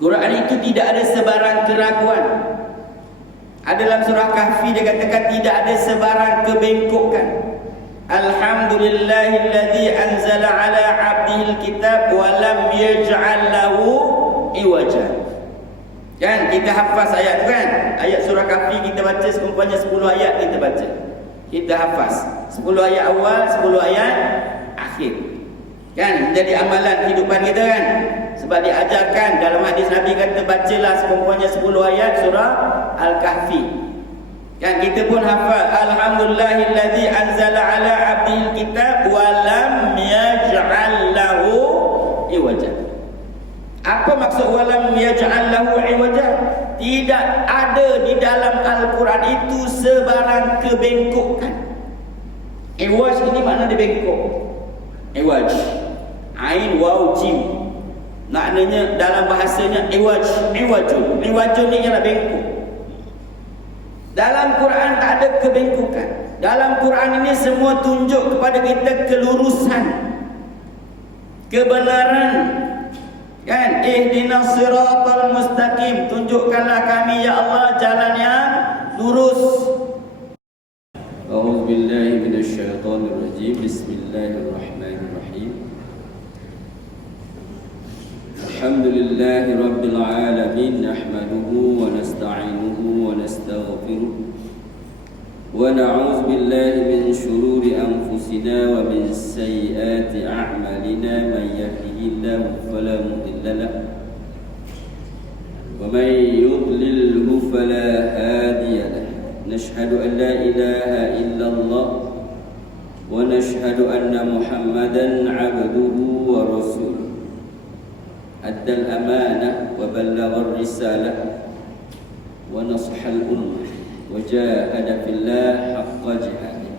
Quran itu tidak ada sebarang keraguan. Dalam surah Kahfi dia katakan tidak ada sebarang kebengkokan. Alhamdulillahilladzi anzala ala 'abdihil kitab wa lam yaj'al lahu iwaja. Kan kita hafaz ayat tu kan? Ayat surah Kahfi kita baca seumpamanya 10 ayat kita baca. Kita hafaz 10 ayat awal, 10 ayat akhir. Kan jadi amalan kehidupan kita kan? Sebab diajarkan dalam hadis Nabi kata bacalah seumpamanya 10 ayat surah Al-Kahfi. Kan kita pun hafal alhamdulillahilladzi anzala ala 'abdihil kitab wa lam yaj'al lahu iwaja. Apa maksud wa lam yaj'al lahu iwaja? Tidak ada di dalam Al-Quran itu sebarang kebengkokan. Iwaj ini makna dia bengkok. Iwaj ain waw jim. Maknanya dalam bahasanya iwaj, iwajun. Iwajun ni ialah bengkok. Dalam Quran tak ada kebengkokan. Dalam Quran ini semua tunjuk kepada kita kelurusan, kebenaran. Kan? Ihdinas siratal mustaqim. Tunjukkanlah kami ya Allah jalan yang lurus. A'udzu billahi minasyaitonir rajim. Bismillahirrahmanirrahim. Alhamdulillahi rabbil alamin. Nahmaduhu wa nasta'inuhu wa nastaghfiruh. Wa na'udzu billahi min shururi anfusina wa min sayyiati a'malina. Man yahdihillahu fala mudilla lahu wa man yudlilhu fala hadiya lahu. Nashhadu an la ilaha illallah wa nashhadu anna Muhammadan 'abduhu wa rasuluh. أدى الأمانة وبلغ الرسالة ونصح الأمة وجاهد في الله حق جهاده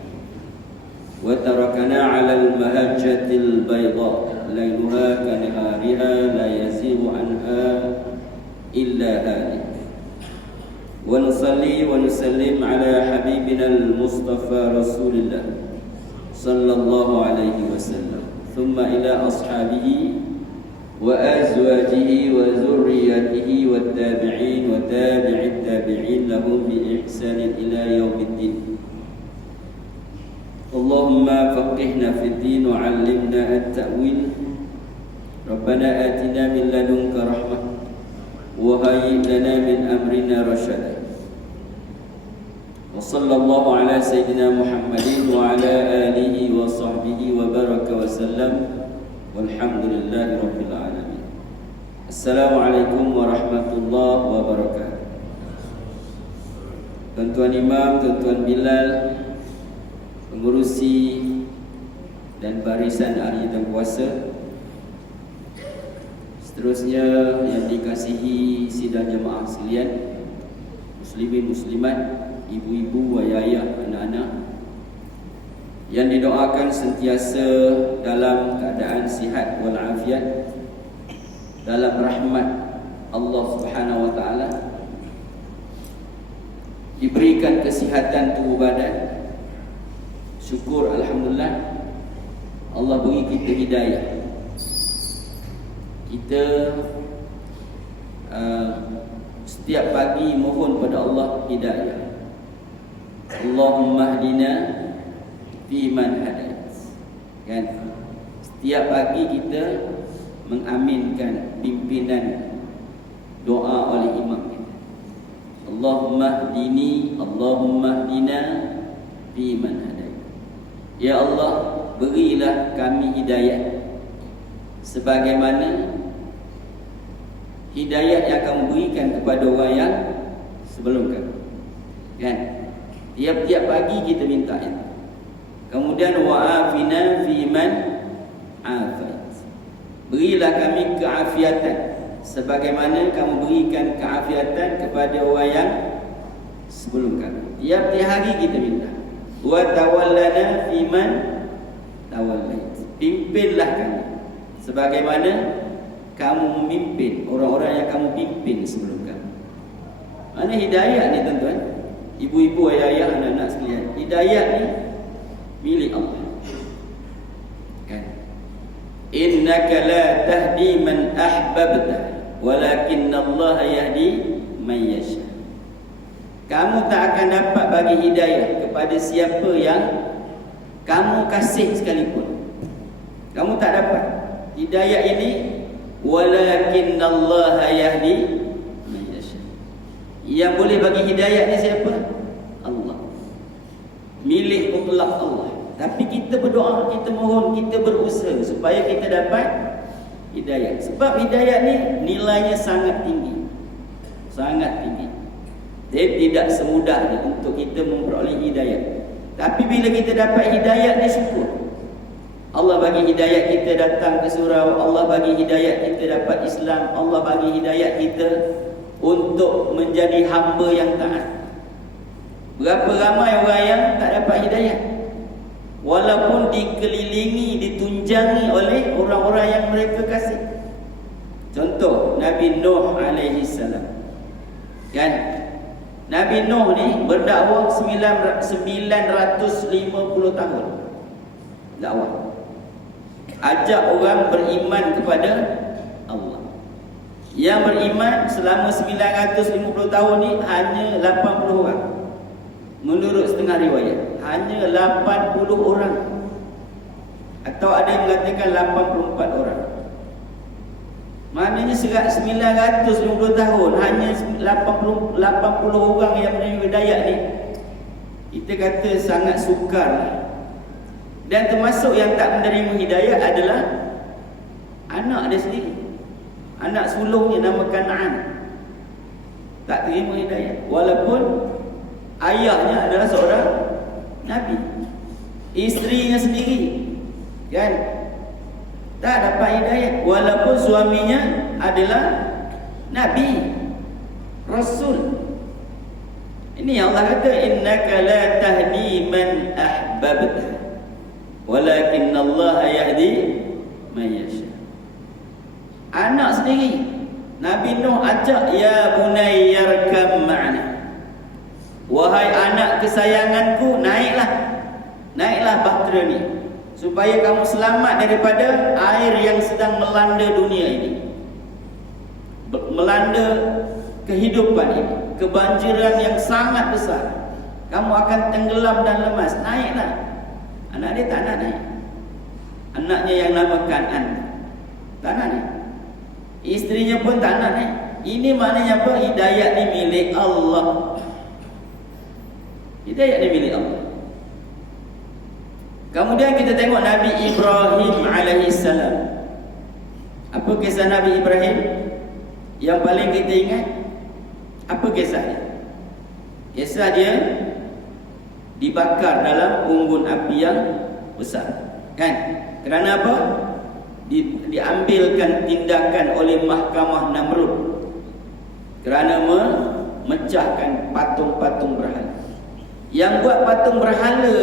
وتركنا على المهجة البيضاء ليلها كنهارها لا يزيغ عنها إلا هالك. ونصلي ونسلم على حبيبنا المصطفى رسول الله صلى الله عليه وسلم ثم إلى أصحابه وأزواجه وذريته والتابعين وتابع التابعين لهم بإحسان إلى يوم الدين. اللهم فقهنا في الدين وعلمنا التأويل. ربنا آتنا من لدنك رحمة وهيئ لنا من أمرنا رشدا. وصلى الله على سيدنا محمد وعلى آله وصحبه وبارك وسلم. Walhamdulillahi rabbil alamin. Assalamualaikum warahmatullahi wabarakatuh. Tuan-tuan imam, tuan-tuan Bilal, pengurusi dan barisan ahli dan kuasa, seterusnya yang dikasihi sidang jemaah sekalian, muslimin muslimat, ibu-ibu, ayah-ayah, anak-anak yang didoakan sentiasa dalam keadaan sihat walafiat, dalam rahmat Allah Subhanahu wa taala, diberikan kesihatan tubuh badan. Syukur alhamdulillah Allah beri kita hidayah. Kita setiap pagi mohon pada Allah hidayah. Allahumma hdina fiman hadait. Kan? Setiap pagi kita mengaminkan pimpinan doa oleh imam kita. Allahumma hdini, Allahumma hdina fiman hadait. Ya Allah, berilah kami hidayah sebagaimana hidayah yang kamu berikan kepada orang yang sebelum kami. Kan? Tiap-tiap pagi kita minta itu. Kemudian wa'afina fiman afait. Berilah kami keafiatan sebagaimana kamu berikan keafiatan kepada orang yang sebelum kami. Tiap-tiap hari kita minta. Wa tawallana fiman tawallait. Pimpinlah kami sebagaimana kamu memimpin orang-orang yang kamu pimpin sebelum kami. Mana hidayah ni tuan-tuan? Ibu-ibu, ayah-ayah, anak-anak sekalian. Hidayah ni milik Allah. Kan? Innaka la tahdi man ahbabta Walakinallaha yahdi man yasha. Kamu tak akan dapat bagi hidayah kepada siapa yang kamu kasih sekalipun. Kamu tak dapat hidayah ini. Walakinallaha yahdi man yasha. Yang boleh bagi hidayah ni siapa? Allah. Milik mutlak Allah. Tapi kita berdoa, kita mohon, kita berusaha supaya kita dapat hidayah. Sebab hidayah ni nilainya sangat tinggi. Sangat tinggi. Dia tidak semudah ni untuk kita memperoleh hidayah. Tapi bila kita dapat hidayah ni, syukur. Allah bagi hidayah kita datang ke surau, Allah bagi hidayah kita dapat Islam, Allah bagi hidayah kita untuk menjadi hamba yang taat. Berapa ramai orang yang tak dapat hidayah, walaupun dikelilingi, ditunjangi oleh orang-orang yang mereka kasih. Contoh Nabi Nuh alaihi salam. Kan? Nabi Nuh ni berdakwah 950 tahun. Dakwah. Ajak orang beriman kepada Allah. Yang beriman selama 950 tahun ni hanya 80 orang. Menurut setengah riwayat, hanya 80 orang. Atau ada yang mengatakan 84 orang. Maknanya 950 tahun hanya 80 orang yang menerima hidayah ni. Kita kata sangat sukar. Dan termasuk yang tak menerima hidayah adalah anak dia sendiri. Anak sulungnya nama Kan'an tak terima hidayah, walaupun ayahnya adalah seorang Nabi. Isterinya sendiri kan tak dapat hidayah, walaupun suaminya adalah Nabi, Rasul. Ini yang Allah kata, innaka la tahdi man ahbabta walakinallaha yahdi man yasha. Anak sendiri Nabi Nuh ajak, ya bunayya yarkam ma'na, wahai anak kesayanganku, naiklah bahtera ni supaya kamu selamat daripada air yang sedang melanda dunia ini, melanda kehidupan ini, kebanjiran yang sangat besar. Kamu akan tenggelam dan lemas. Naiklah. Anak dia tak nak naik. Anaknya yang nama Kan'an tak nak naik. Isterinya pun tak nak naik. Ini maknanya apa? Hidayah ni milik Allah. Hidayah ni milik Allah. Kemudian kita tengok Nabi Ibrahim alaihissalam. Apa kisah Nabi Ibrahim yang paling kita ingat? Apa kisah dia? Kisah dia dibakar dalam unggun api yang besar. Kan? Kerana apa? Diambilkan tindakan oleh Mahkamah Namrud kerana memecahkan patung-patung berhala. Yang buat patung berhala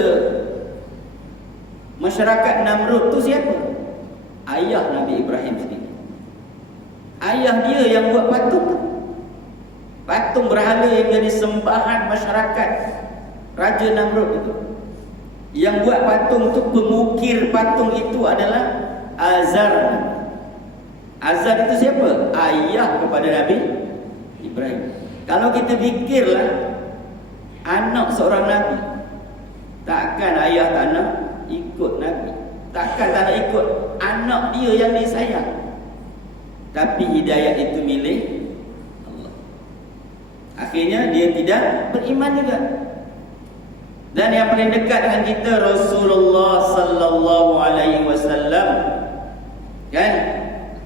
masyarakat Namrud tu siapa? Ayah Nabi Ibrahim sendiri. Ayah dia yang buat patung tu. Patung berhala yang jadi sembahan masyarakat Raja Namrud itu. Yang buat patung tu, pemukir patung itu adalah Azar. Azar itu siapa? Ayah kepada Nabi Ibrahim. Kalau kita fikirlah, anak seorang Nabi, takkan ayah tak nak ikut Nabi, takkan tak nak ikut anak dia yang disayang. Tapi hidayah itu milik Allah. Akhirnya dia tidak beriman juga. Dan yang paling dekat dengan kita Rasulullah sallallahu alaihi wasallam. Kan?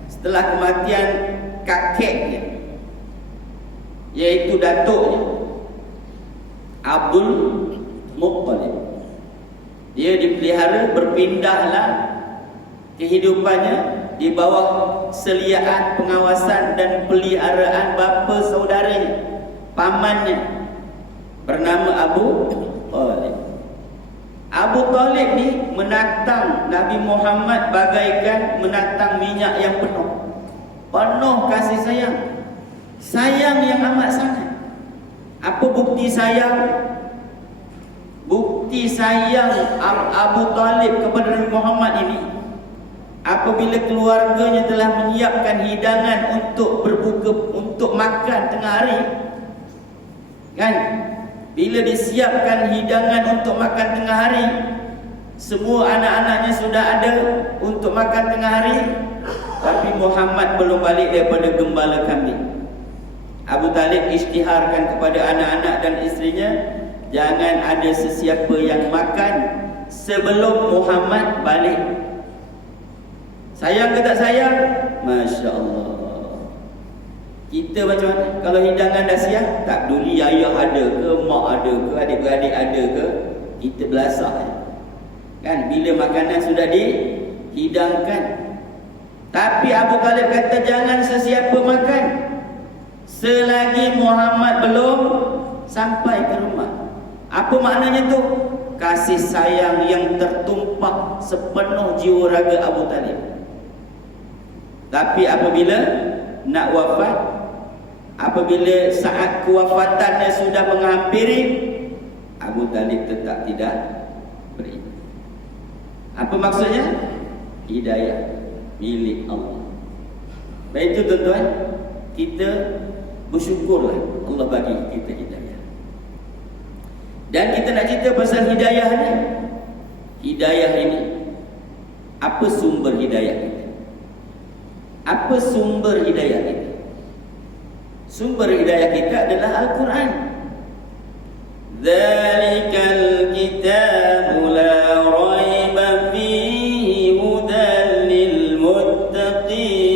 Setelah kematian kakeknya, yaitu datuknya Abdul Muttalib, dia dipelihara, berpindahlah kehidupannya di bawah seliaan, pengawasan dan peliharaan bapa saudaranya, pamannya, bernama Abu Talib. Abu Talib ni menatang Nabi Muhammad bagaikan menatang minyak yang penuh. Penuh kasih sayang. Sayang yang amat sangat. Apa bukti sayang? Bukti sayang Abu Talib kepada Nabi Muhammad ini, apabila keluarganya telah menyiapkan hidangan untuk berbuka, untuk makan tengah hari, kan? Bila disiapkan hidangan untuk makan tengah hari, semua anak-anaknya sudah ada untuk makan tengah hari, tapi Muhammad belum balik daripada gembala kambing. Abu Talib isytiharkan kepada anak-anak dan istrinya, jangan ada sesiapa yang makan sebelum Muhammad balik. Sayang ke tak sayang? Masya Allah. Kita macam mana? Kalau hidangan dah siap, tak peduli ayah ada ke, mak ada ke, adik-beradik ada ke, kita belasah. Kan? Bila makanan sudah dihidangkan. Tapi Abu Talib kata jangan sesiapa makan selagi Muhammad belum sampai ke rumah. Apa maknanya tu? Kasih sayang yang tertumpah sepenuh jiwa raga Abu Talib. Tapi apabila nak wafat, apabila saat kewafatannya sudah menghampiri, Abu Talib tetap tidak beriman. Apa maksudnya? Hidayah milik Allah. Baik itu tuan-tuan, kita bersyukurlah Allah bagi kita hidayah. Dan kita nak cerita pasal hidayah ni. Hidayah ini, apa sumber hidayah kita? Apa sumber hidayah kita? Sumber hidayah kita adalah Al-Quran. Dzalikal kitabu la raiba fihi hudan lil muttaqin.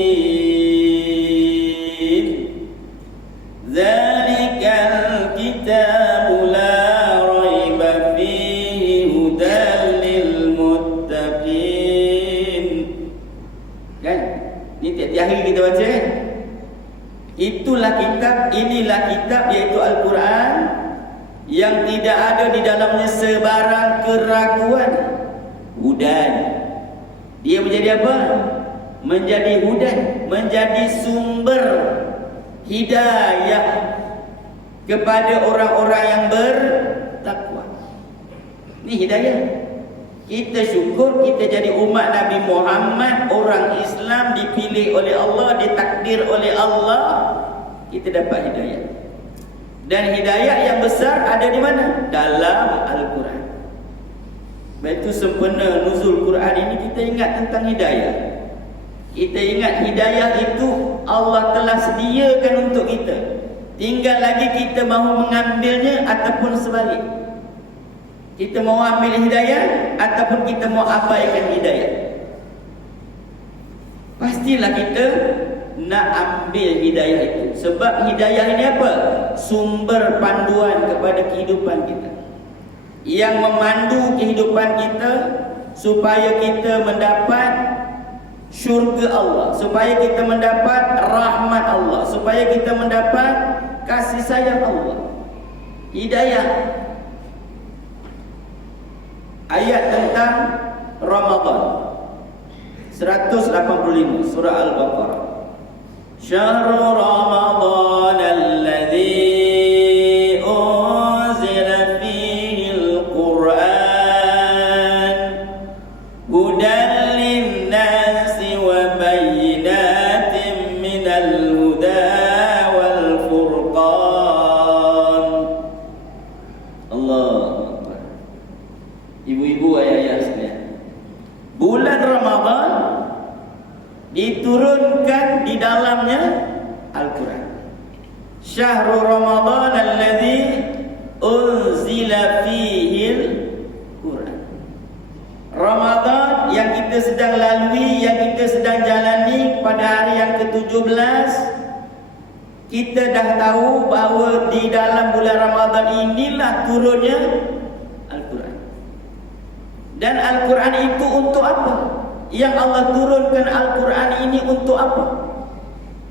Dzalikal kitabu la raiba fihi hudan lil muttaqin. Kan? Ini tiap-tiap hari kita baca kan? Itulah kitab, inilah kitab, iaitu Al-Quran, yang tidak ada di dalamnya sebarang keraguan. Hudan. Dia menjadi apa? Menjadi hudan, menjadi sumber hidayah kepada orang-orang yang bertakwa. Ini hidayah. Kita syukur kita jadi umat Nabi Muhammad, orang Islam, dipilih oleh Allah, ditakdir oleh Allah, kita dapat hidayah. Dan hidayah yang besar ada di mana? Dalam Al-Quran. Begitu sempurna nuzul Quran ini, kita ingat tentang hidayah. Kita ingat hidayah itu Allah telah sediakan untuk kita. Tinggal lagi kita mahu mengambilnya ataupun sebalik. Kita mau ambil hidayah ataupun kita mau abaikan hidayah. Pastilah kita nak ambil hidayah itu. Sebab hidayah ini apa? Sumber panduan kepada kehidupan kita, yang memandu kehidupan kita supaya kita mendapat syurga Allah, supaya kita mendapat rahmat Allah, supaya kita mendapat kasih sayang Allah. Hidayah. Ayat tentang Ramadan 185 surah Al-Baqarah. Syahrul Ramadan alladzi unzila fihi al-Qur'an hudan lin-nasi wa bayyinatin minal huda wal furqan. Allah. Ibu-ibu, ayah-ayah sekalian, bulan Ramadan diturunkan di dalamnya Al-Quran. Syahrul Ramadan alladzi unzila fihil Quran. Ramadan yang kita sedang lalui, yang kita sedang jalani pada hari yang ke-17, kita dah tahu bahawa di dalam bulan Ramadan inilah turunnya Al-Quran. Dan Al-Quran itu untuk apa? Yang Allah turunkan Al-Quran ini untuk apa?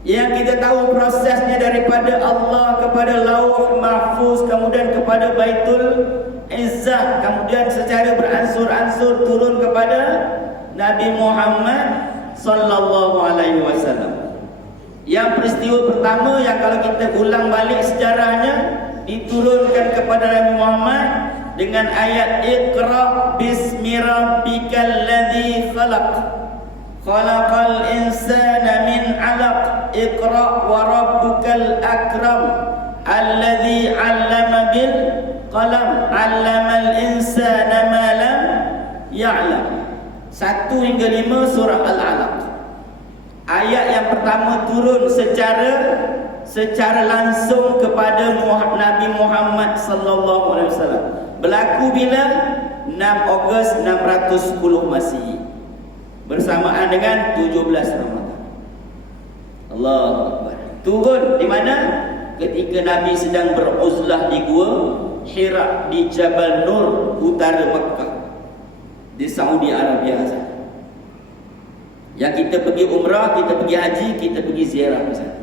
Yang kita tahu prosesnya daripada Allah kepada Lauh Mahfuz, kemudian kepada Baitul Izzah, kemudian secara beransur-ansur turun kepada Nabi Muhammad sallallahu alaihi wasallam. Yang peristiwa pertama yang kalau kita ulang balik sejarahnya, diturunkan kepada Nabi Muhammad dengan ayat Iqra bismi rabbikal ladzi khalaq, Khalaqal insana min 'alaq. Iqra wa rabbukal akram. Alladzi 'allama bil qalam. 'Allamal insana ma lam ya'lam. 1 hingga 5 surah Al-Alaq. Ayat yang pertama turun secara langsung kepada Nabi Muhammad sallallahu alaihi wasallam. Berlaku bila? 6 Ogos 610 Masihi. Bersamaan dengan 17 Ramadan. Allahu Akbar. Turun di mana? Ketika Nabi sedang beruzlah di Gua Hira di Jabal Nur utara Mekah di Saudi Arabia sana. Yang kita pergi umrah, kita pergi haji, kita pergi ziarah di sana.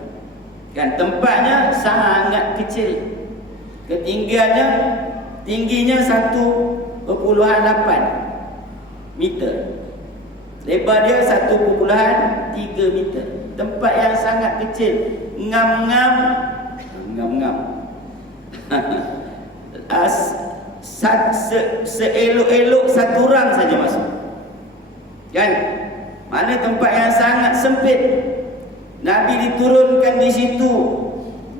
Kan tempatnya sangat kecil. Tingginya 1.8 meter. Lebar dia 1.3 meter. Tempat yang sangat kecil. Ngam-ngam seelok-elok satu orang saja masuk. Kan? Mana tempat yang sangat sempit. Nabi diturunkan di situ.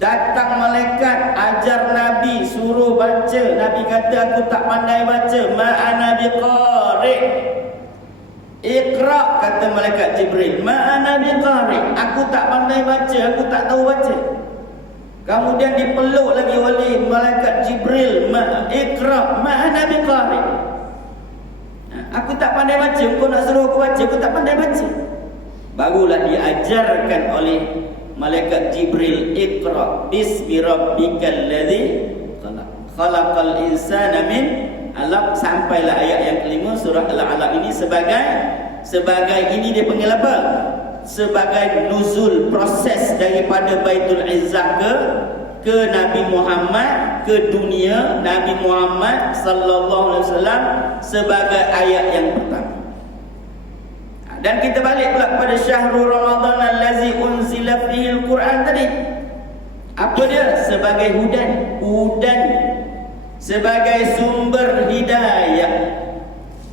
Datang malaikat ajar Nabi, suruh baca. Nabi kata, aku tak pandai baca. Ma'ana biqari'. Iqra, kata malaikat Jibril. Ma'ana biqari'. Aku tak pandai baca, aku tak tahu baca. Kemudian dipeluk lagi oleh malaikat Jibril. Iqra, ma'ana biqari'. Aku tak pandai baca, kau nak suruh aku baca, aku tak pandai baca. Barulah diajarkan oleh malaikat Jibril, Iqra bismi rabbikal ladzi khalaq. Khalaqal insana min 'alaq. Sampailah ayat yang kelima surah Al-Alaq ini sebagai ini dia panggil apa? Sebagai nuzul, proses daripada Baitul Izzah ke Nabi Muhammad, ke dunia Nabi Muhammad sallallahu alaihi wasallam sebagai ayat yang pertama. Dan kita balik pula kepada syahrul Ramadan allazi unzila fihi al-Quran tadi. Apa dia? Sebagai hudan, sebagai sumber hidayah.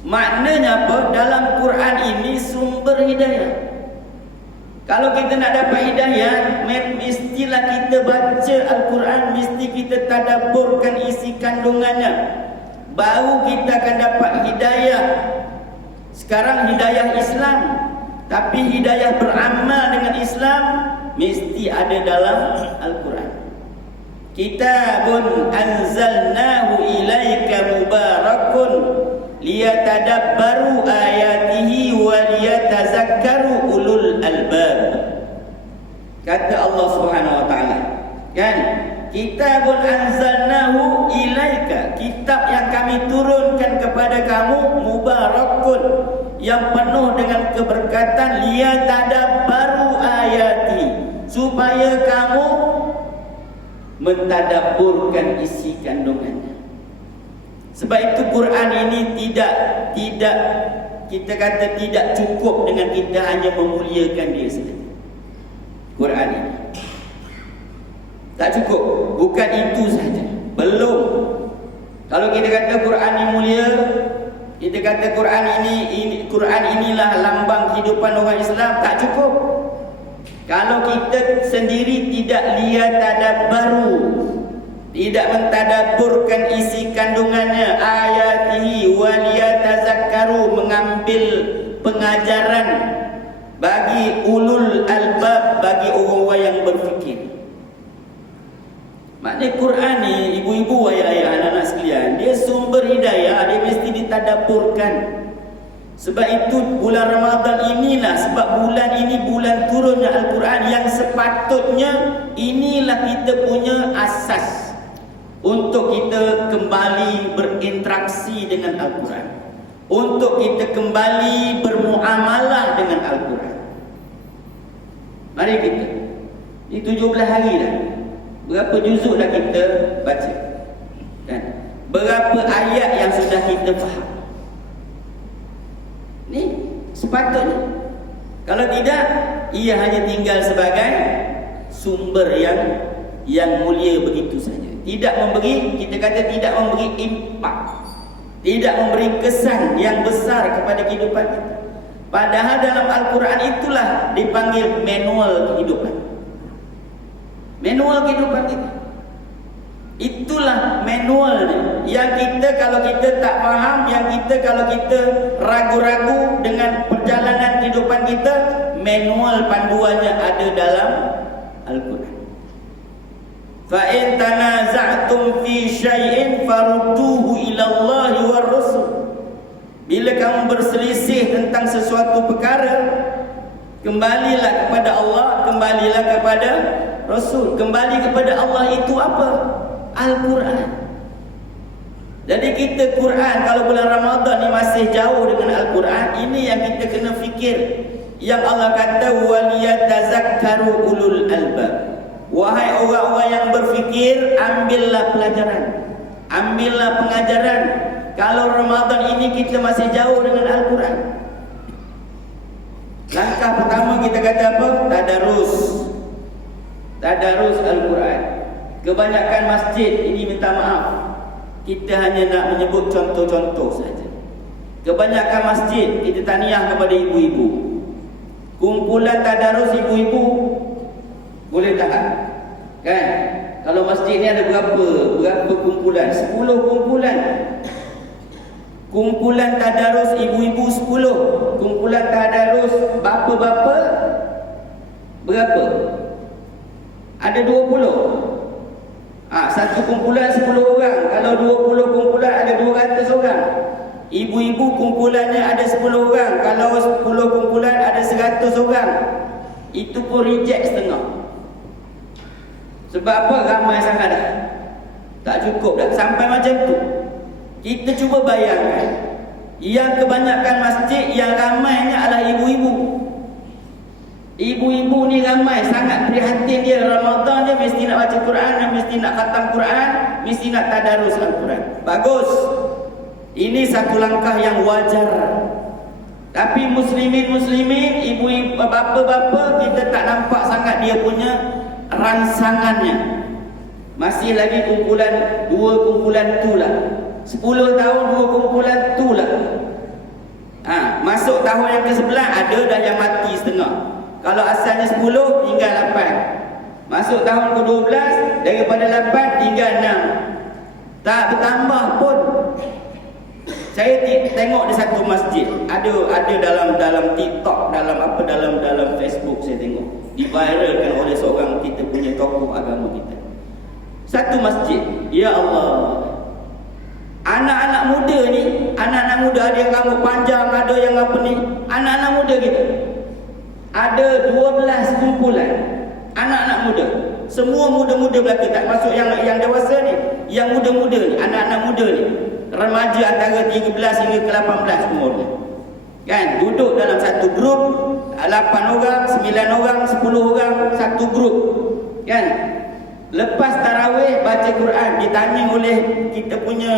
Maknanya apa? Dalam Quran ini sumber hidayah. Kalau kita nak dapat hidayah, mestilah kita baca Al-Quran, mesti kita tadabburkan isi kandungannya. Baru kita akan dapat hidayah. Sekarang hidayah Islam, tapi hidayah beramal dengan Islam mesti ada dalam Al-Quran. Kitabun anzalnahu ilaika mubarakun liyatadabbaru ayatihi wa liyatazakkaru ulul albab. Kata Allah Subhanahu wa taala, kan? Kitabun anzalnahu ilaika, kitab yang kami turunkan kepada kamu, mubarakun, yang penuh dengan keberkatan, liyatadabbaru ayati, supaya kamu mentadabburkan isi kandungannya. Sebab itu Quran ini tidak kita kata tidak cukup dengan kita hanya memuliakan dia saja. Quran ini tak cukup. Bukan itu saja. Belum. Kalau kita kata Quran ini mulia, kita kata Quran inilah lambang kehidupan orang Islam, tak cukup. Kalau kita sendiri tidak lihat tadabbaru, tidak mentadabburkan isi kandungannya, ayatihi wa liyatazakkaru, mengambil pengajaran bagi ulul albab, bagi orang-orang yang berfikir. Maknanya Quran ni, ibu-ibu, ayah-ayah, anak-anak sekalian, dia sumber hidayah, dia mesti ditadabburkan. Sebab itu bulan Ramadan inilah, sebab bulan ini bulan turunnya Al-Quran, yang sepatutnya inilah kita punya asas untuk kita kembali berinteraksi dengan Al-Quran, untuk kita kembali bermuamalah dengan Al-Quran. Mari kita, ini 17 hari dah. Berapa juzuk dah kita baca? Kan? Berapa ayat yang sudah kita faham? Ni sepatutnya. Kalau tidak, ia hanya tinggal sebagai sumber yang mulia begitu saja. Tidak memberi, kita kata tidak memberi impak, tidak memberi kesan yang besar kepada kehidupan kita. Padahal dalam Al-Quran itulah dipanggil manual kehidupan. Manual kehidupan kita. Itulah manualnya. Yang kita kalau kita tak faham, yang kita kalau kita ragu-ragu dengan perjalanan kehidupan kita, manual panduannya ada dalam Al-Quran. Fa in tanaza'tum fi syai'in farudduhu ila Allah war Rasul. Bila kamu berselisih tentang sesuatu perkara, kembalilah kepada Allah, kembalilah kepada Rasul. Kembali kepada Allah itu apa? Al-Quran. Jadi kita Quran, kalau bulan Ramadan ni masih jauh dengan Al-Quran, ini yang kita kena fikir. Yang Allah kata waliyatazakkaru ulul albab. Wahai orang-orang yang berfikir, ambillah pelajaran, ambillah pengajaran. Kalau Ramadan ini kita masih jauh dengan Al-Quran. Langkah pertama kita kata apa? Tadarus. Tadarus Al-Quran. Kebanyakan masjid ini minta maaf, kita hanya nak menyebut contoh-contoh saja. Kebanyakan masjid kita tahniah kepada ibu-ibu. Kumpulan tadarus ibu-ibu boleh tahan, kan? Kalau masjid ni ada berapa kumpulan? 10 kumpulan. Kumpulan tadarus ibu-ibu 10. Kumpulan tadarus bapa-bapa berapa? Ada 20. Satu kumpulan 10 orang. Kalau 20 kumpulan ada 200 orang. Ibu-ibu kumpulannya ada 10 orang. Kalau 10 kumpulan ada 100 orang. Itu pun reject setengah. Sebab apa? Ramai sangat dah. Tak cukup dah. Sampai macam tu. Kita cuba bayangkan, yang kebanyakan masjid yang ramainya adalah ibu-ibu. Ibu-ibu ni ramai, sangat prihatin dia. Ramadan dia mesti nak baca Quran, dia mesti nak khatam Quran, mesti nak tadarus Al-Quran. Bagus. Ini satu langkah yang wajar. Tapi muslimin, ibu-ibu, bapa-bapa, kita tak nampak sangat dia punya rangsangannya. Masih lagi kumpulan, 2 kumpulan tu lah. 10 tahun 2 kumpulan tu lah. Masuk tahun yang ke-11 ada dah yang mati setengah. Kalau asalnya 10 tinggal 8. Masuk tahun ke-12 daripada 8 tinggal 6. Tak bertambah pun. Saya tengok di satu masjid, ada dalam TikTok, dalam Facebook saya tengok, diviralkan oleh seorang kita punya tokoh agama kita. Satu masjid, ya Allah. Anak-anak muda ni, anak-anak muda ada yang rambut panjang, ada yang apa ni, anak-anak muda kita. Ada 12 kumpulan anak-anak muda. Semua muda-muda belaka, tak masuk yang dewasa ni. Yang muda-muda ni, anak-anak muda ni, remaja antara 13 hingga ke 18 umurnya. Kan, duduk dalam satu grup, 8 orang, 9 orang, 10 orang, satu grup. Kan? Lepas tarawih baca Quran, ditanya oleh kita punya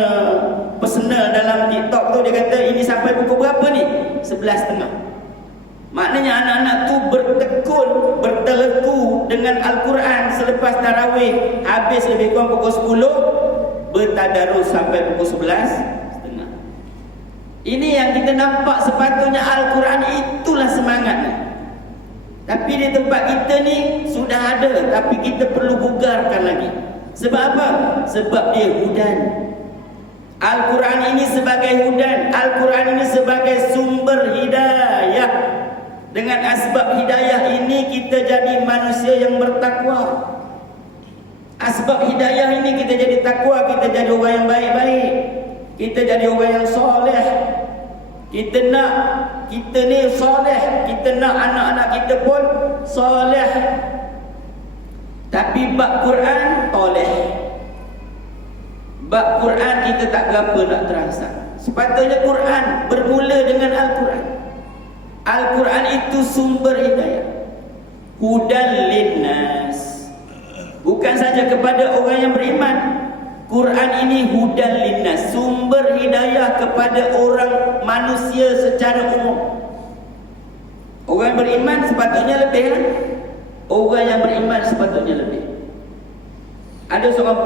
personal dalam TikTok tu, dia kata ini sampai pukul berapa ni? 11.30. Maknanya anak-anak tu bertekun, berteleku dengan Al-Quran selepas tarawih. Habis lebih kurang pukul 10, bertadarus sampai pukul 11.30. Ini yang kita nampak, sepatutnya Al-Quran itulah semangatnya. Tapi di tempat kita ni sudah ada, tapi kita perlu bugarkan lagi. Sebab apa? Sebab dia hudan. Al-Quran ini sebagai hudan, Al-Quran ini sebagai sumber hidayah. Dengan asbab hidayah ini kita jadi manusia yang bertakwa. Asbab hidayah ini kita jadi takwa, kita jadi orang yang baik-baik, kita jadi orang yang soleh. Kita ni soleh, kita nak anak-anak kita pun soleh. Tapi bab Quran toleh. Bab Quran kita tak berapa nak terangsang. Sepatutnya Quran bermula dengan Al-Quran. Al-Quran itu sumber hidayah. Hudan linnas. Bukan saja kepada orang yang beriman. Quran ini hudan linnas, sumber hidayah kepada orang manusia secara umum. Orang yang beriman sepatutnya lebih kan? Orang yang beriman sepatutnya lebih. Ada seorang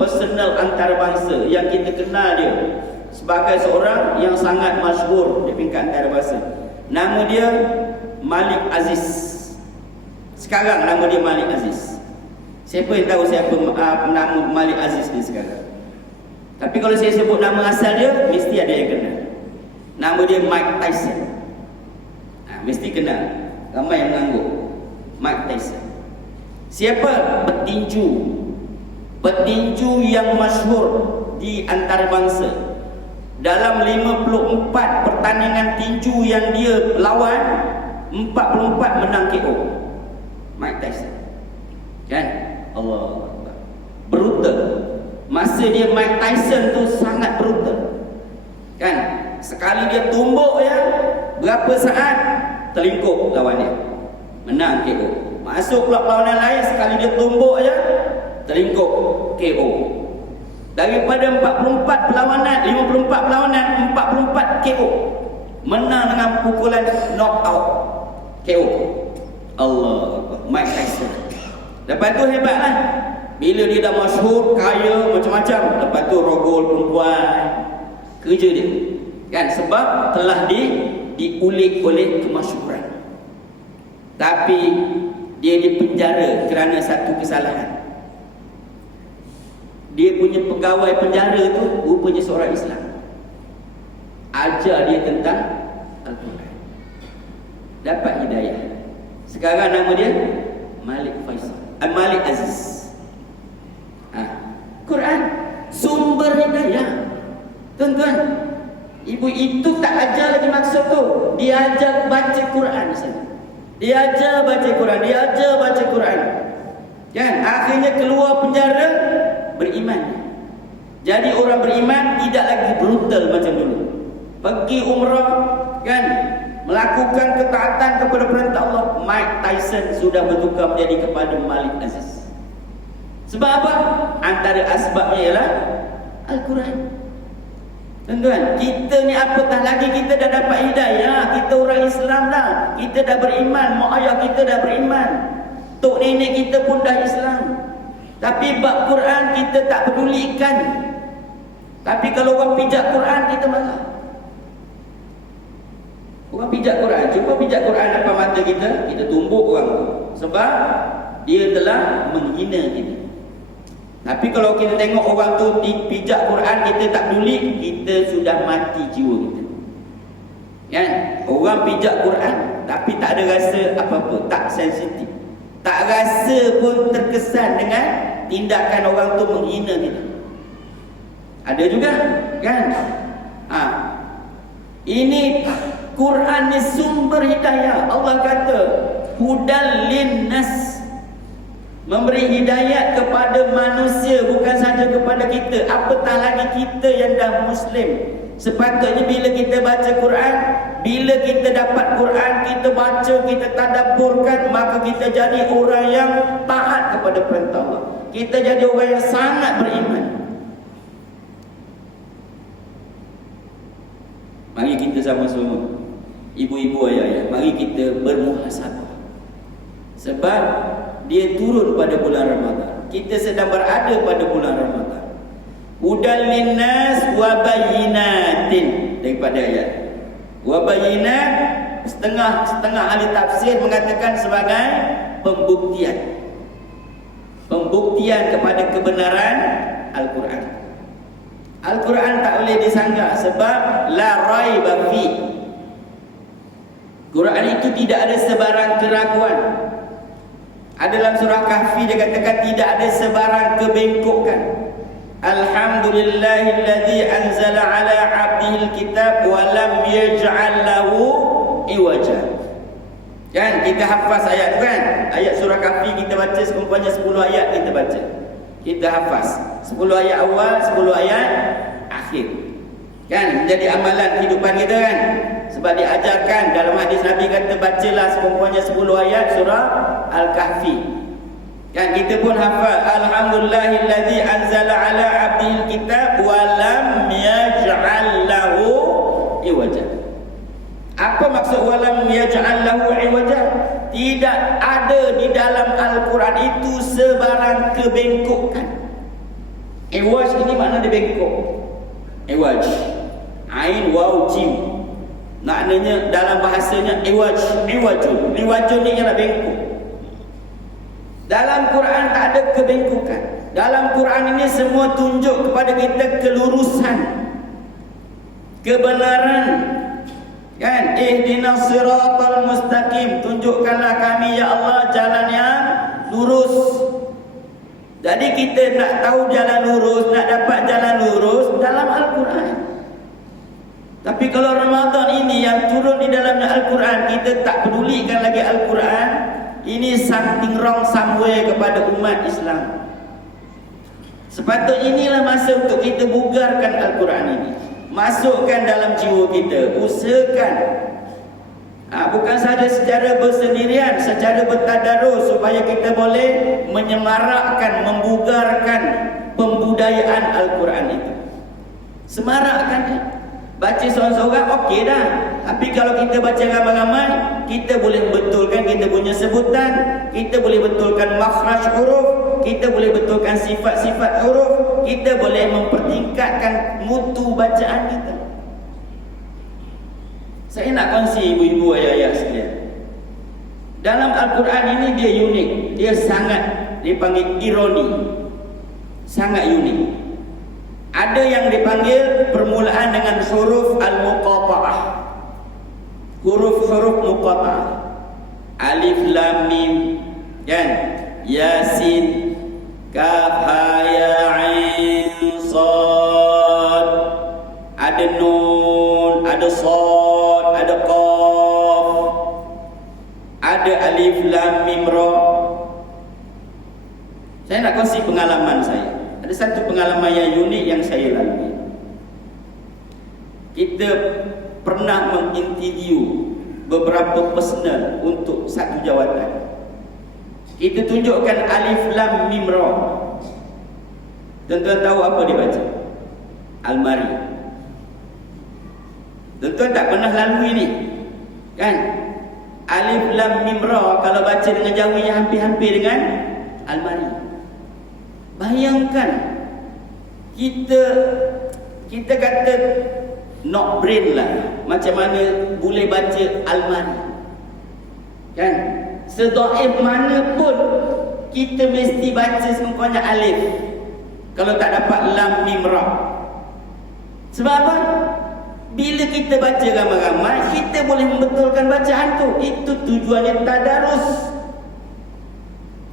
personal antarabangsa yang kita kenal dia sebagai seorang yang sangat masyhur di peringkat antarabangsa. Nama dia Malik Aziz. Sekarang nama dia Malik Aziz. Siapa yang tahu siapa nama Malik Aziz ni sekarang? Tapi kalau saya sebut nama asal dia, mesti ada yang kenal. Nama dia Mike Tyson. Mesti kenal. Ramai yang mengangguk. Mike Tyson. Siapa? Petinju. Petinju yang masyhur di antarabangsa. Dalam 54 pertandingan tinju yang dia lawan, 44 menang KO. Mike Tyson. Kan? Allah. Brutal. Masa dia Mike Tyson tu sangat brutal. Kan? Sekali dia tumbuk ya, berapa saat terlingkup lawan dia. Menang KO. Masuk pula perlawanan lain, sekali dia tumbuk je, terlingkup KO. Daripada 44 perlawanan, 54 perlawanan, 44 KO. Menang dengan pukulan knockout KO. Allah, Mike Tyson. Lepas tu hebatlah. Bila dia dah masyhur, kaya, macam-macam, lepas tu rogol perempuan. Kerja dia. Kan? Sebab telah diulik oleh kemasyhuran. Tapi dia dipenjara kerana satu kesalahan. Dia punya pegawai penjara tu rupanya seorang Islam. Ajar dia tentang Al-Quran. Dapat hidayah. Sekarang nama dia Malik Faisal, Malik Aziz. Quran sumber hidayah. Tuan-tuan, ibu itu tak ajar lagi maksud tu. Dia ajar baca Quran saja. Dia ajar baca Quran, dia ajar baca Quran. Kan? Akhirnya keluar penjara beriman. Jadi orang beriman tidak lagi brutal macam dulu. Pergi umrah, kan? Melakukan ketaatan kepada perintah Allah. Mike Tyson sudah bertukar menjadi kepada Malik Aziz. Sebab apa? Antara asbabnya ialah Al-Quran. Tuan-tuan, kita ni apatah lagi kita dah dapat hidayah. Kita orang Islam dah. Kita dah beriman. Mak ayah kita dah beriman. Tok nenek kita pun dah Islam. Tapi bab Quran kita tak pedulikan. Tapi kalau orang pijak Quran, kita marah. Orang pijak Quran, cuba pijak Quran depan mata kita, kita tumbuk orang tu. Sebab dia telah menghina kita. Tapi kalau kita tengok orang tu pijak Quran, kita tak peduli, kita sudah mati jiwa kita. Kan? Orang pijak Quran tapi tak ada rasa apa-apa, tak sensitif. Tak rasa pun terkesan dengan tindakan orang tu menghina kita. Ada juga, kan? Ini Quran ni sumber hidayah. Allah kata hudal linnas, memberi hidayat kepada manusia, bukan saja kepada kita. Apatah lagi kita yang dah Muslim. Sepatutnya bila kita baca Quran, bila kita dapat Quran, kita baca, kita tadabburkan, maka kita jadi orang yang taat kepada perintah Allah. Kita jadi orang yang sangat beriman. Mari kita sama-sama, ibu-ibu, ayah-ayah, mari kita bermuhasabah. Sebab dia turun pada bulan Ramadan. Kita sedang berada pada bulan Ramadan. Hudal linnas wa bayyinatin, daripada ayat. Wa bayyinat, setengah ahli tafsir mengatakan sebagai pembuktian. Pembuktian kepada kebenaran Al-Quran. Al-Quran tak boleh disanggah sebab la raiba fi. Quran itu tidak ada sebarang keraguan. Dalam surah Kahfi dia katakan tidak ada sebarang kebengkokan. Alhamdulillahilladzi anzala ala 'abdihil kitab wa lam yaj'al lahu iwaja. Kan kita hafaz ayat tu kan? Ayat surah Kahfi kita baca seumpamanya 10 ayat kita baca. Kita hafaz 10 ayat awal, 10 ayat akhir. Kan menjadi amalan kehidupan kita kan? Sebab diajarkan dalam hadis Nabi kata bacalah seumpamanya 10 ayat surah Al-Kahfi. Kan kita pun hafal alhamdulillahilladzi anzala ala 'abdihil kitab wa lam yaj'al lahu iwaja. Apa maksud wa lam yaj'al lahu iwaja? Tidak ada di dalam Al-Quran itu sebarang kebengkokan. Iwaj ini makna dia bengkok. Iwaj, ain waw jim. Maknanya dalam bahasanya iwajun ni ialah bengkok. Dalam Quran tak ada kebengkokan. Dalam Quran ini semua tunjuk kepada kita kelurusan, kebenaran. Kan? Ihdinas siratal mustaqim, tunjukkanlah kami ya Allah jalan yang lurus. Jadi kita nak tahu jalan lurus, nak dapat jalan lurus dalam Al-Quran. Tapi kalau Ramadan ini yang turun di dalamnya Al-Quran, kita tak pedulikan lagi Al-Quran, ini something wrong somewhere kepada umat Islam. Sepatutnya inilah masa untuk kita bugarkan Al-Quran ini, masukkan dalam jiwa kita, usahakan. Bukan sahaja secara bersendirian, secara bertadarus, supaya kita boleh menyemarakkan, membugarkan pembudayaan Al-Quran itu. Semarakkan dia. Baca seorang-seorang okey dah. Tapi kalau kita baca ramai-ramai, kita boleh betulkan kita punya sebutan, kita boleh betulkan makhraj huruf, kita boleh betulkan sifat-sifat huruf, kita boleh mempertingkatkan mutu bacaan kita. Saya nak kongsi ibu-ibu ayah-ayah sekalian. Dalam Al-Quran ini dia unik, dia sangat dipanggil ironi, sangat unik. Ada yang dipanggil permulaan dengan huruf al-muqata'ah, huruf-huruf muqata'ah, alif lam mim, kan, yasin, kaf ha ya ain sad, ada nun, ada sad, ada qaf, ada alif lam mim ra. Saya nak kongsi pengalaman saya. Ada satu pengalaman yang unik yang saya lalui. Kita pernah menginterview beberapa personal untuk satu jawatan. Kita tunjukkan alif lam mim ra. Tuan-tuan tahu apa dia baca? Almari. Tuan-tuan tak pernah lalui ni, kan? Alif lam mim ra kalau baca dengan jawanya hampir-hampir dengan almari. Bayangkan kita kata not brain lah, macam mana boleh baca almari, kan? Sedaif mana pun kita mesti baca semuanya alif kalau tak dapat lam mim ra. Sebab apa? Bila kita baca ramai-ramai, kita boleh membetulkan bacaan tu. Itu tujuannya tadarus.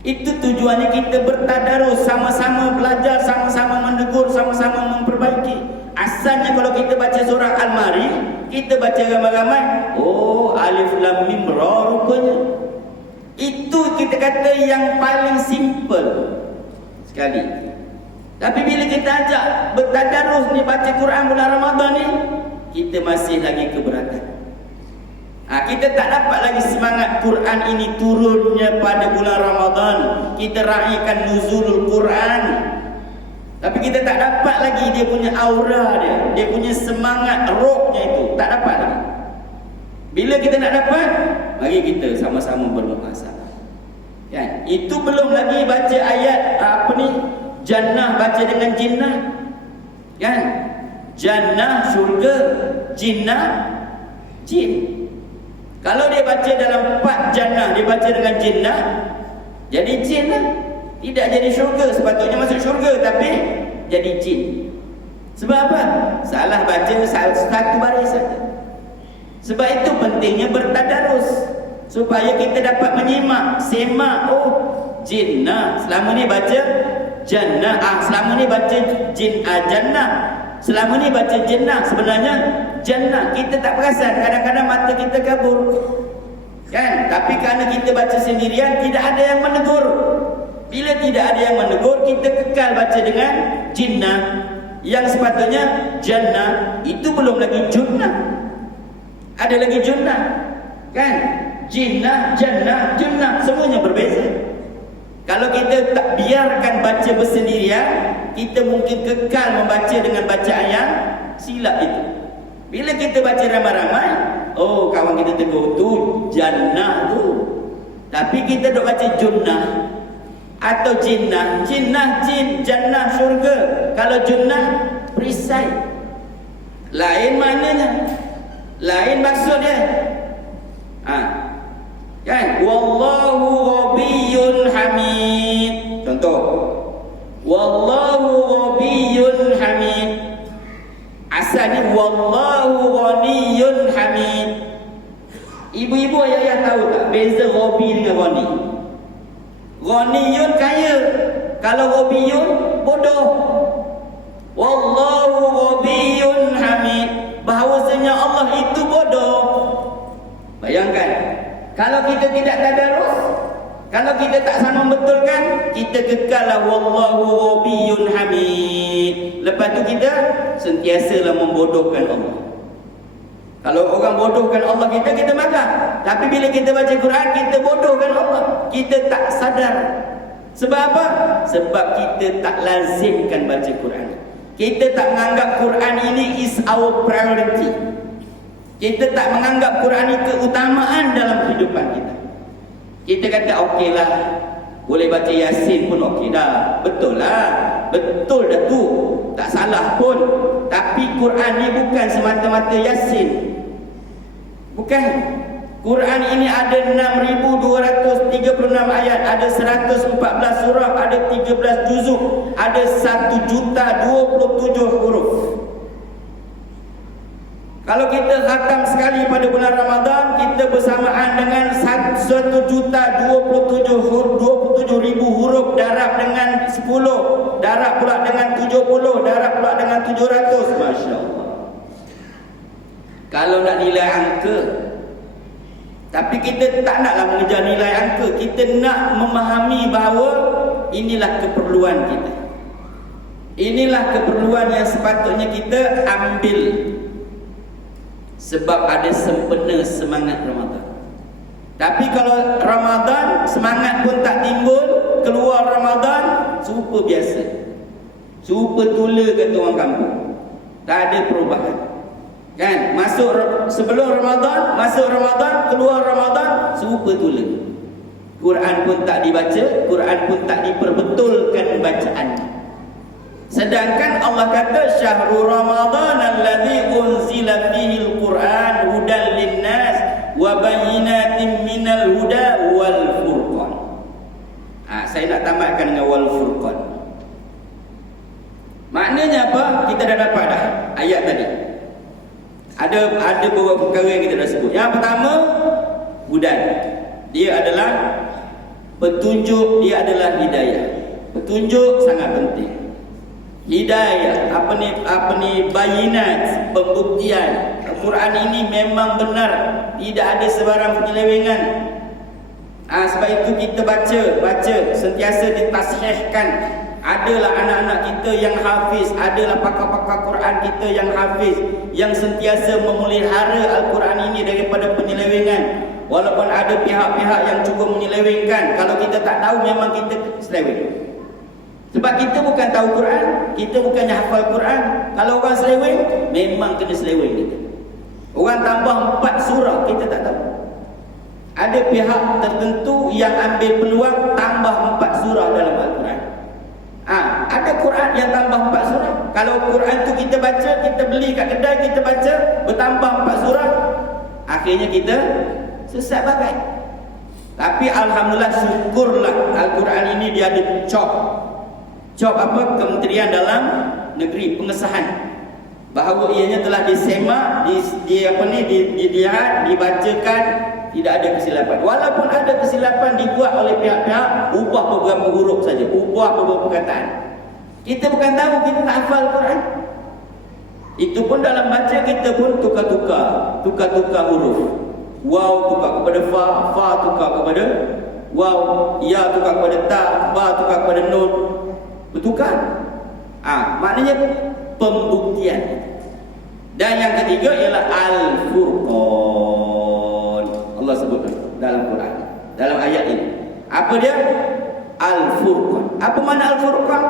Itu tujuannya kita bertadarus, sama-sama belajar, sama-sama menegur, sama-sama memperbaiki. Asalnya kalau kita baca surah Al-Mari, kita baca ramai-ramai, oh alif lam mim ra rupanya. Itu kita kata yang paling simple sekali. Tapi bila kita ajak bertadarus ni, baca Quran bulan Ramadan ni, kita masih lagi keberatan. Kita tak dapat lagi semangat Quran ini turunnya pada bulan Ramadan. Kita raikan nuzulul Quran, tapi kita tak dapat lagi dia punya aura dia punya semangat rohnya itu. Tak dapat lagi. Bila kita nak dapat, mari kita sama-sama bermuhasabah. Kan? Itu belum lagi baca ayat jannah, baca dengan jinnah. Kan? Jannah syurga, jinnah jin. Kalau dia baca dalam 4 jannah, dia baca dengan jinnah, jadi jin lah. Tidak jadi syurga, sepatutnya masuk syurga, tapi jadi jin. Sebab apa? Salah baca satu baris saja. Sebab itu pentingnya bertadarus, supaya kita dapat menyimak, semak, oh jinnah, selama ni baca jannah, selama ni baca jannah, selama ni baca jinnah, sebenarnya jannah. Kita tak perasan, kadang-kadang mata kita kabur, kan? Tapi kerana kita baca sendirian, tidak ada yang menegur. Bila tidak ada yang menegur, kita kekal baca dengan jinnah, yang sepatutnya jannah. Itu belum lagi junnah, ada lagi junnah, kan? Jinnah, jannah, junnah, semuanya berbeza. Kalau kita tak biarkan baca bersendirian, kita mungkin kekal membaca dengan bacaan yang silap itu. Bila kita baca ramai-ramai, oh kawan kita tegur tu jannah tu, tapi kita duk baca junnah atau jinnah. Jinnah jin, jannah syurga. Kalau junnah perisai, lain maknanya. Lain maksud dia. Kan? Wallahu Ghaniyyun Hamid. Contoh. Wallahu Ghaniyyun Hamid. Asalnya wallahu Ghaniyyun Hamid. Ibu-ibu ayah tahu tak beza Ghani dengan Ghani? Ghaniyyun kaya. Kalau Ghaniyyun bodoh. Wallahu Ghaniyyun Hamid. Bahawasanya Allah itu bodoh. Bayangkan, kalau kita tidak tadarus, kalau kita tak sama betulkan, kita kekallah wallahu Ghaniyyun Hamid. Lepas tu kita sentiasalah membodohkan Allah. Kalau orang bodohkan Allah kita marah. Tapi bila kita baca Quran, kita bodohkan Allah. Kita tak sadar. Sebab apa? Sebab kita tak lazimkan baca Quran. Kita tak menganggap Quran ini is our priority. Kita tak menganggap Quran ini keutamaan dalam kehidupan kita. Kita kata okeylah, boleh baca Yasin pun okey dah. Betul lah. Betul dah tu. Tak salah pun. Tapi Quran ni bukan semata-mata Yasin. Bukan. Quran ini ada 6,236 ayat, ada 114 surah, ada 13 juzuk, ada 1,027 huruf. Kalau kita khatam sekali pada bulan Ramadan, kita bersamaan dengan 1,027,000 huruf, darab dengan 10, darab pula dengan 70, darab pula dengan 700. Masya Allah. Kalau nak nilai angka, tapi kita tak naklah mengejar nilai angka. Kita nak memahami bahawa inilah keperluan kita. Inilah keperluan yang sepatutnya kita ambil. Sebab ada sempena semangat Ramadan. Tapi kalau Ramadan semangat pun tak timbul, keluar Ramadan serupa biasa. Serupa tula kata orang kampung. Tak ada perubahan. Kan? Sebelum Ramadan, masuk Ramadan, keluar Ramadan serupa tula. Quran pun tak dibaca, Quran pun tak diperbetulkan bacaannya. Sedangkan Allah kata syahrul Ramadan alladzi unzila fihi al-Quran hudan lin-nas wa bayyinatin minal huda wal furqan. Saya nak tamatkan dengan wal furqan. Maknanya apa? Kita dah dapat dah ayat tadi. Ada beberapa perkara yang kita dah sebut. Yang pertama, hudan. Dia adalah petunjuk, dia adalah hidayah. Petunjuk sangat penting. Hidayah, apa ni bayinat, pembuktian. Al-Quran ini memang benar, tidak ada sebarang penyelewengan. Sebab itu kita baca sentiasa ditashihkan. Adalah anak-anak kita yang hafiz, adalah pakar-pakar Quran kita yang hafiz, yang sentiasa memelihara Al-Quran ini daripada penyelewengan. Walaupun ada pihak-pihak yang cuba menyelewengkan, kalau kita tak tahu memang kita seleweng. Sebab kita bukan tahu Quran, kita bukannya hafal Quran. Kalau orang seleweng, memang kena seleweng kita. Orang tambah 4 surah, kita tak tahu. Ada pihak tertentu yang ambil peluang tambah 4 surah dalam Al-Quran. Ada Quran yang tambah 4 surah. Kalau Quran tu kita baca, kita beli kat kedai, kita baca, bertambah 4 surah, akhirnya kita sesat bagai. Tapi Alhamdulillah, syukurlah Al-Quran ini dia ada cop apa? Kementerian Dalam Negeri pengesahan bahawa ianya telah disemak, dilihat, dibacakan, tidak ada kesilapan. Walaupun ada kesilapan dibuat oleh pihak-pihak, ubah beberapa huruf saja, ubah beberapa perkataan. Kita bukan tahu, kita tak hafal Quran. Itu pun dalam baca kita pun tukar-tukar huruf. Waw tukar kepada fa tukar kepada waw, ya tukar kepada ta, ba tukar kepada nun. Bertukar. Maknanya pembuktian. Dan yang ketiga ialah Al-Furqan. Allah sebut dalam Quran, dalam ayat ini. Apa dia? Al-Furqan. Apa makna Al-Furqan?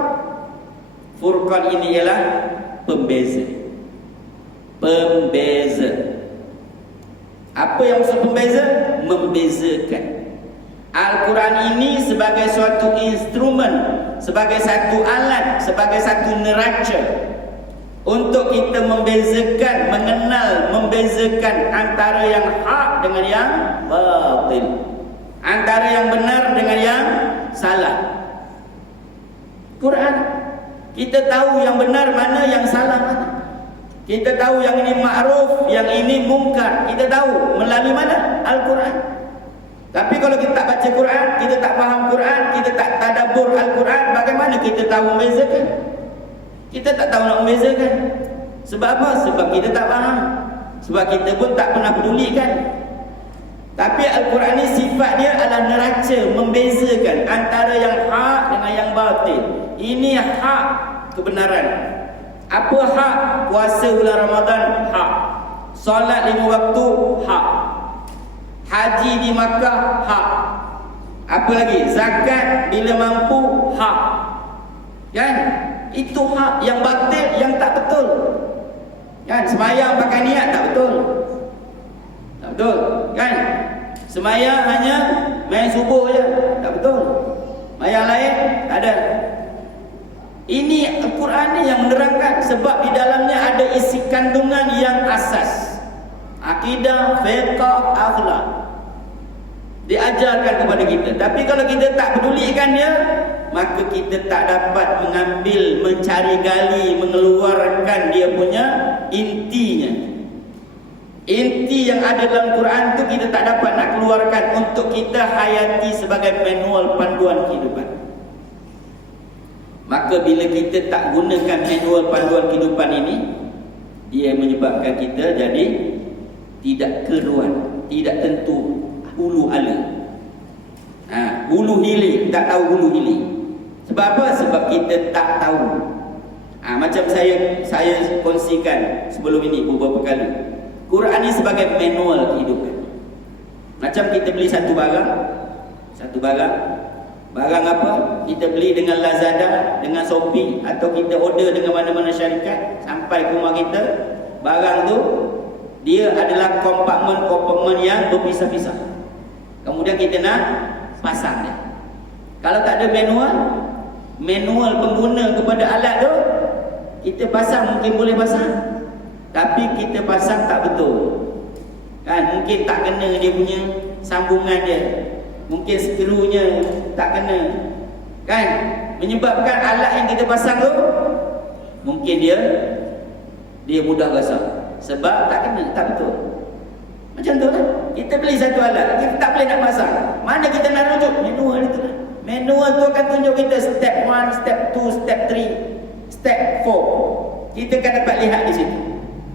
Furqan ini ialah pembeza. Pembeza. Apa yang maksud pembeza? Membezakan. Al-Quran ini sebagai suatu instrumen, sebagai satu alat, sebagai satu neraca untuk kita membezakan antara yang hak dengan yang batil, antara yang benar dengan yang salah. Quran, kita tahu yang benar mana, yang salah mana. Kita tahu yang ini ma'ruf, yang ini mungkar. Kita tahu melalui mana? Al-Quran. Tapi kalau kita tak baca Quran, kita tak faham Quran, kita tak tadabbur Al-Quran, bagaimana kita tahu membezakan? Kita tak tahu nak membezakan. Sebab apa? Sebab kita tak faham. Sebab kita pun tak pernah pedulikan. Tapi Al-Quran ni sifat dia adalah neraca, membezakan antara yang hak dengan yang batil. Ini hak kebenaran. Apa hak? Puasa bulan Ramadan, hak. Solat 5 waktu, hak. Haji di Makkah, hak. Apa lagi? Zakat bila mampu, hak. Kan? Itu hak. Yang batil, yang tak betul. Kan? Sembahyang pakai niat, tak betul. Tak betul. Kan? Sembahyang hanya main subuh je, tak betul. Sembahyang lain, tak ada. Ini Al-Quran ni yang menerangkan, sebab di dalamnya ada isi kandungan yang asas. Akidah, fiqh, akhlak diajarkan kepada kita. Tapi kalau kita tak pedulikan dia, maka kita tak dapat mengambil, mencari gali, mengeluarkan dia punya intinya. Inti yang ada dalam Quran tu kita tak dapat nak keluarkan untuk kita hayati sebagai manual panduan kehidupan. Maka bila kita tak gunakan manual panduan kehidupan ini, dia menyebabkan kita jadi tidak keruan, tidak tentu hulu hala. Hulu hilir, tak tahu hulu hilir. Sebab apa? Sebab kita tak tahu. Macam saya kongsikan sebelum ini beberapa kali. Quran ni sebagai manual kehidupan. Macam kita beli satu barang. Barang apa? Kita beli dengan Lazada, dengan Shopee, atau kita order dengan mana-mana syarikat sampai ke rumah kita. Barang tu dia adalah kompartmen yang berpisah-pisah. Kemudian kita nak pasang dia. Kalau tak ada manual pengguna kepada alat tu, kita pasang mungkin boleh pasang, tapi kita pasang tak betul. Kan? Mungkin tak kena dia punya sambungan dia. Mungkin skrunya tak kena. Kan? Menyebabkan alat yang kita pasang tu mungkin dia mudah rosak sebab tak kena, tak betul. Macam tu lah. Kita beli satu alat, kita tak boleh nak pasang. Mana kita nak rujuk? Manual itu lah. Manual tu akan tunjuk kita step 1, step 2, step 3, step 4. Kita akan dapat lihat di situ.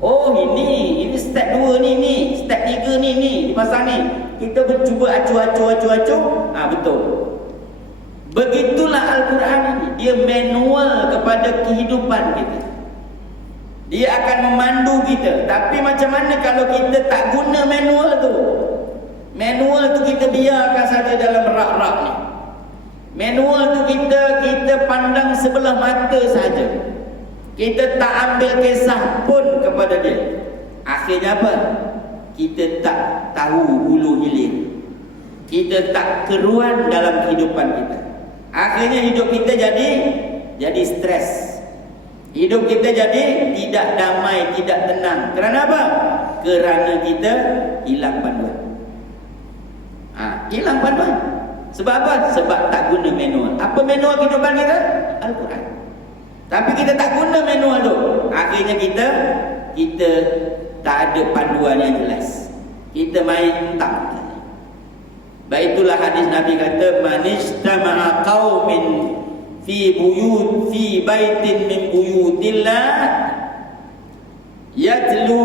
Oh ini step 2 ni, step 3 ni dipasang ni. Kita cuba acu. Betul. Begitulah Al-Quran ini. Dia manual kepada kehidupan kita. Dia akan memandu kita. Tapi macam mana kalau kita tak guna manual tu? Manual tu kita biarkan saja dalam rak-rak ni. Manual tu kita pandang sebelah mata saja. Kita tak ambil kisah pun kepada dia. Akhirnya apa? Kita tak tahu hulu hilir. Kita tak keruan dalam kehidupan kita. Akhirnya hidup kita jadi stres. Hidup kita jadi tidak damai, tidak tenang. Kerana apa? Kerana kita hilang panduan. Hilang panduan. Sebab apa? Sebab tak guna manual. Apa manual kehidupan kita? Al-Quran. Tapi kita tak guna manual tu. Akhirnya kita tak ada panduan yang jelas. Kita main mentang. Baik itulah hadis Nabi kata, manistama'a qaumin fi baitin min buyutillah yatlu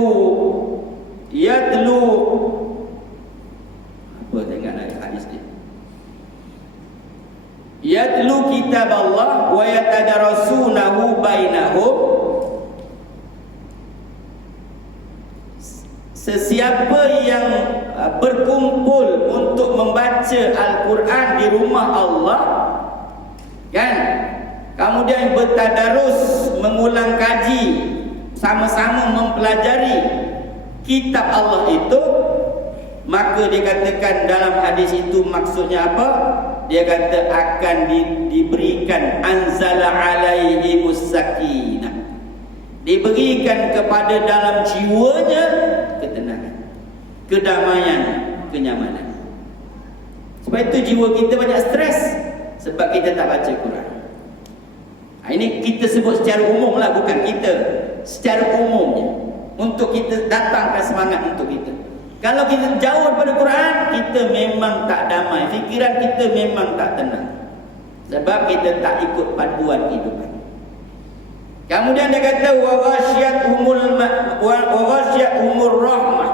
apa tengok lagi hadis ni, yatlu kitab Allah wa yatadarasunahu bainahum. Sesiapa yang berkumpul untuk membaca Al-Quran di rumah Allah, kan? Kemudian bertadarus, mengulang kaji, sama-sama mempelajari kitab Allah itu, maka dia katakan dalam hadis itu maksudnya apa? Dia kata akan diberikan anzala alaihimus sakinah. diberikan kepada dalam jiwanya ketenangan, kedamaian, kenyamanan. Sebab itu jiwa kita banyak stres sebab kita tak baca Quran. Ini kita sebut secara umum lah, bukan kita, secara umumnya, untuk kita datangkan semangat untuk kita. Kalau kita jauh daripada Quran, kita memang tak damai, fikiran kita memang tak tenang, sebab kita tak ikut panduan kehidupan. Kemudian dia kata wa ghasyiathumur rahmah,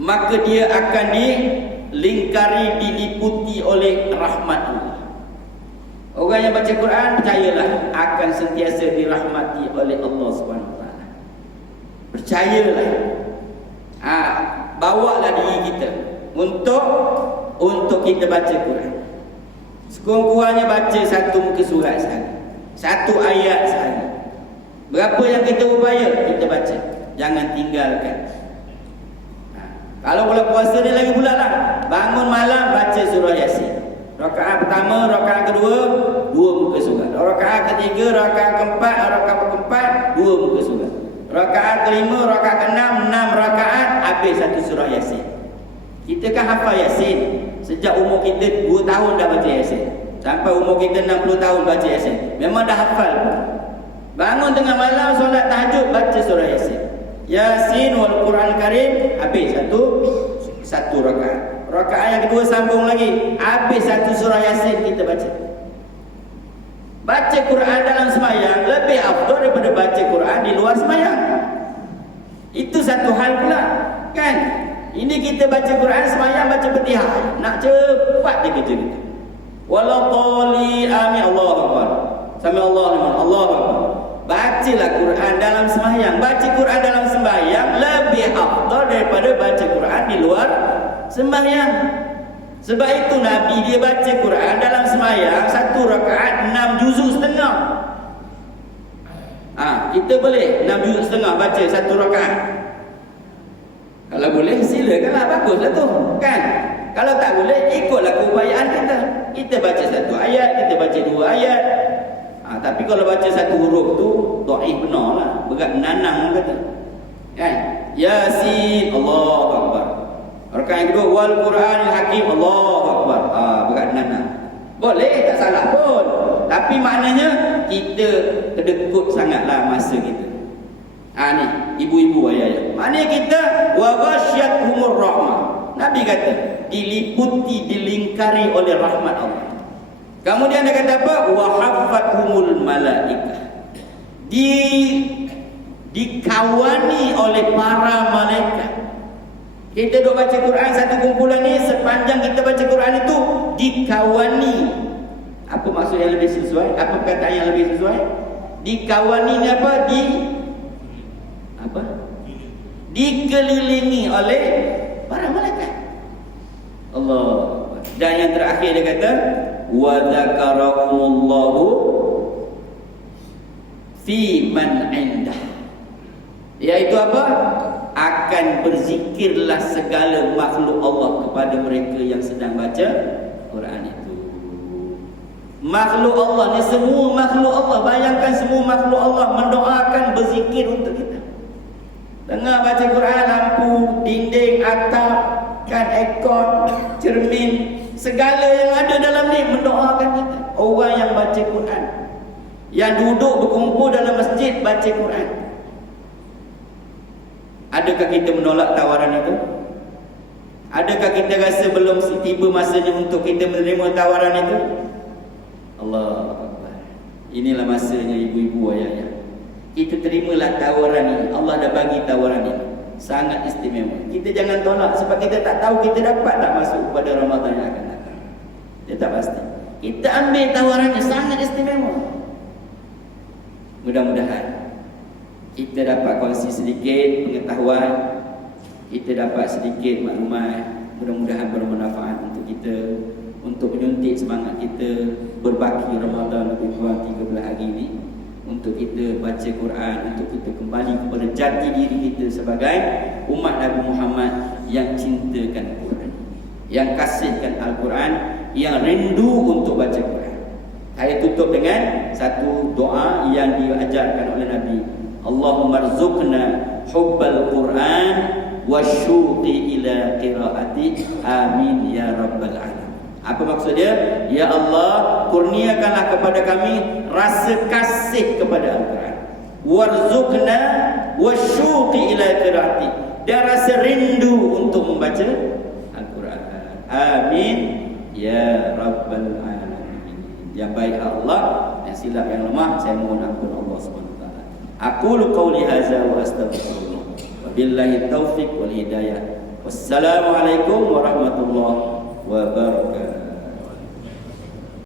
maka dia akan dilingkari, diliputi oleh rahmat Allah. Orang yang baca Quran, percayalah akan sentiasa dirahmati oleh Allah SWT. Percayalah. Bawalah diri kita untuk kita baca Quran. Sekurang-kurangnya baca satu muka surat sehari, satu ayat sehari. Berapa yang kita upaya, kita baca, jangan tinggalkan. Kalau bulan puasa ni lagi pula lah, bangun malam baca surah Yasin. Rakaat pertama, rakaat kedua, 2 muka surat. Rakaat ketiga, rakaat keempat, 2 muka surat. Rakaat kelima, rakaat keenam, 6 rakaat, habis satu surah Yasin. Kita kan hafal Yasin sejak umur kita 2 tahun dah baca Yasin, sampai umur kita 60 tahun baca Yasin. Memang dah hafal. Bangun tengah malam solat tahajud, baca surah Yasin. Yasin wal Quran Karim, habis satu rakaat. Rakaat yang kedua sambung lagi, habis satu surah Yasin kita baca. Baca Quran dalam sembahyang lebih afdal daripada baca Quran di luar sembahyang. Itu satu hal pula, kan? Ini kita baca Quran sembahyang, baca Fatihah, nak cepat dia kerja kita. Walau tali amin, Allahu akbar, sami Allahu liman, Allahu akbar. Bacalah Quran dalam sembahyang. Baca Quran dalam sembahyang lebih afdal daripada baca Quran di luar sembahyang. Sebab itu Nabi dia baca Quran dalam sembahyang satu rakaat 6 juzuk setengah. Kita boleh 6 juzuk setengah baca satu rakaat. Kalau boleh silakanlah, baguslah tu, kan? Kalau tak boleh, ikutlah keupayaan kita. Kita baca satu ayat, kita baca 2 ayat. Tapi kalau baca satu huruf tu dhaif benar lah, berat menanang kata, kan? Yasin, Allahu akbar. Rakaat yang kedua wal Quranil Hakim, Allahu akbar. Berat menanang. Boleh, tak salah pun. Tapi maknanya kita kedekut sangatlah masa kita. Ni ibu-ibu ayah. Maknanya kita wa ghasyiathumur rahmah. Nabi kata diliputi, dilingkari oleh rahmat Allah. Kemudian dia kata apa? Wa haffathumul malaikah. Dikawani oleh para malaikat. Kita duk baca Quran satu kumpulan ni, sepanjang kita baca Quran itu dikawani. Apa maksud yang lebih sesuai? Apa perkataan yang lebih sesuai? Dikawani ni apa? Dikelilingi oleh para malaikat. Allah. Dan yang terakhir dia kata wa dzakarahumullahu fi man indah, iaitu apa? Akan berzikirlah segala makhluk Allah kepada mereka yang sedang baca Quran itu. Makhluk Allah ni, semua makhluk Allah, bayangkan semua makhluk Allah mendoakan, berzikir untuk kita. Dengar baca Quran, lampu, dinding, atap, kan, aircon, cermin, segala yang ada dalam ni mendoakan kita. Orang yang baca Quran, yang duduk berkumpul dalam masjid baca Quran. Adakah kita menolak tawaran itu? Adakah kita rasa belum tiba masanya untuk kita menerima tawaran itu? Allah Akbar. Inilah masanya ibu-ibu ayah-ayah. Kita terimalah tawaran ini. Allah dah bagi tawaran ini, sangat istimewa. Kita jangan tolak, sebab kita tak tahu kita dapat tak masuk pada Ramadan yang akan datang. Dia tak pasti. Kita ambil tawarannya, sangat istimewa. Mudah-mudahan kita dapat kongsi sedikit pengetahuan, kita dapat sedikit maklumat, mudah-mudahan bermanfaat untuk kita, untuk menyuntik semangat kita berbaki Ramadan lebih kurang 13 hari ini, untuk kita baca Quran, untuk kita kembali kepada jati diri kita sebagai umat Nabi Muhammad yang cintakan Quran, yang kasihkan Al-Quran, yang rindu untuk baca Quran. Saya tutup dengan satu doa yang diajarkan oleh Nabi. Allahumma rzuqna hubbal Quran wasyuqi ila qiraati. Amin ya rabbal alamin. Apa maksud dia? Ya Allah, kurniakanlah kepada kami rasa kasih kepada Al-Quran. Warzuqna wasyuqi ila qiraati. Dan rasa rindu untuk membaca Al-Quran. Amin ya rabbal alamin. Yang baik Allah, yang silap yang lemah saya mohon ampun Allah Subhanahu wa taala. Aqulu qawli hadza wa astaghfirullah. Wabillahi taufiq wal hidayah. Wassalamualaikum warahmatullahi wabarakatuh.